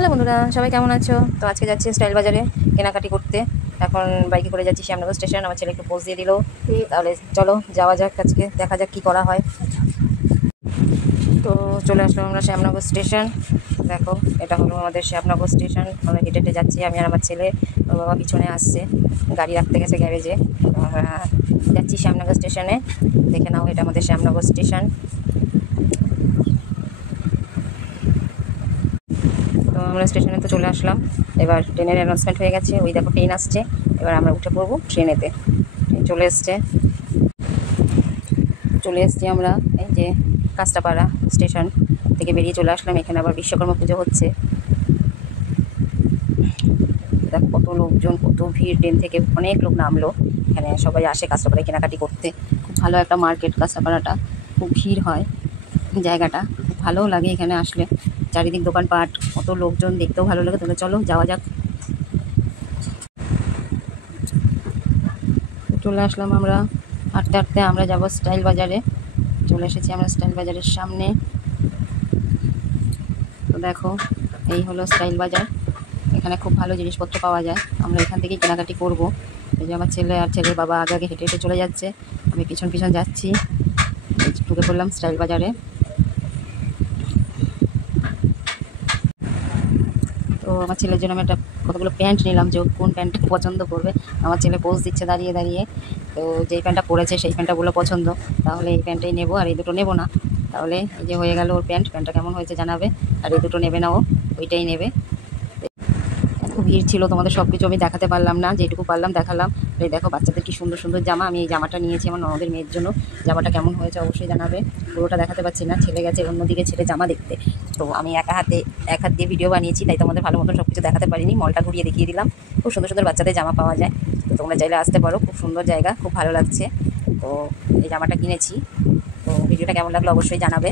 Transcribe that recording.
Hello বন্ধুরা, সবাই কেমন আছো? তো আজকে যাচ্ছি স্টাইল বাজারে কেনাকাটি করতে। এখন বাইকে করে যাচ্ছি শ্যামনগর স্টেশন। আমার ছেলে একটু পোজ দিয়ে দিল। তাহলে চলো যাওয়া যাক, আজকে দেখা যাক কী করা হয়। তো চলে আসলাম আমরা শ্যামনগর স্টেশন। দেখো, এটা হলো আমাদের শ্যামনগর স্টেশন। আমরা হেঁটে হেঁটে যাচ্ছি, আমি আর আমার ছেলে। ওর বাবা পিছনে আসছে, গাড়ি রাখতে গেছে গ্যারেজে। আমরা যাচ্ছি শ্যামনগর স্টেশনে। দেখে নাও, এটা আমাদের শ্যামনগর স্টেশন। তো আমরা স্টেশনে তো চলে আসলাম। এবার ট্রেনের অ্যানাউন্সমেন্ট হয়ে গেছে, ওই দেখো ট্রেন আসছে। এবার আমরা উঠে পড়বো ট্রেনেতে। ট্রেন চলে এসছি আমরা এই যে কাঁচরাপাড়া স্টেশন থেকে বেরিয়ে চলে আসলাম। এখানে আবার বিশ্বকর্মা পুজো হচ্ছে। দেখো কত লোকজন, কত ভিড়। ট্রেন থেকে অনেক লোক নামলো। এখানে সবাই আসে কাঁচরাপাড়ায় কেনাকাটি করতে। খুব ভালো একটা মার্কেট কাঁচরাপাড়াটা, খুব ভিড় হয় জায়গাটা, খুব ভালোও লাগে এখানে আসলে। চারিদিক দোকানপাট, কত লোকজন, দেখতেও ভালো লাগে। তাহলে চলো যাওয়া যাক। চলে আসলাম আমরা হাঁটতে হাঁটতে। আমরা যাব স্টাইল বাজারে। চলে এসেছি আমরা স্টাইল বাজারের সামনে। তো দেখো, এই হলো স্টাইল বাজার। এখানে খুব ভালো জিনিসপত্র পাওয়া যায়। আমরা এখান থেকেই কেনাকাটি করব। এই যে আমার ছেলে আর ছেলের বাবা আগে আগে হেঁটে হেঁটে চলে যাচ্ছে, আমি পিছন পিছন যাচ্ছি। ঢুকে পড়লাম স্টাইল বাজারে। তো আমার ছেলের জন্য আমি একটা কতগুলো প্যান্ট নিলাম, যে কোন প্যান্টটা পছন্দ করবে। আমার ছেলে পোজ দিচ্ছে দাঁড়িয়ে দাঁড়িয়ে। তো যেই প্যান্টটা পরেছে সেই প্যান্টটা বলে পছন্দ, তাহলে এই প্যান্টটাই নেবো, আর এই দুটো নেবো না। তাহলে এই যে হয়ে গেল ওর প্যান্টটা কেমন হয়েছে জানাবে। আর এই দুটো নেবে না, ও ওইটাই নেবে। খুব ভিড় ছিল, তোমাদের সব কিছু আমি দেখাতে পারলাম না, যেটুকু পারলাম দেখালাম। এই দেখো বাচ্চাদের কি সুন্দর সুন্দর জামা। আমি এই জামাটা নিয়েছি আমার ননদের মেয়ের জন্য। জামাটা কেমন হয়েছে অবশ্যই জানাবে। পুরোটা দেখাতে পারছি না, ছেলে গেছে অন্যদিকে ছেলে জামা দেখতে। তো আমি এক হাত দিয়ে ভিডিও বানিয়েছি, তাই তোমাদের ভালো মতন সব কিছু দেখাতে পারিনি। মলটা ঘুরিয়ে দেখিয়ে দিলাম। খুব সুন্দর সুন্দর বাচ্চাদের জামা পাওয়া যায়। তো তোমরা চাইলে আসতে পারো, খুব সুন্দর জায়গা, খুব ভালো লাগছে। তো এই জামাটা কিনেছি। তো ভিডিওটা কেমন লাগলো অবশ্যই জানাবে।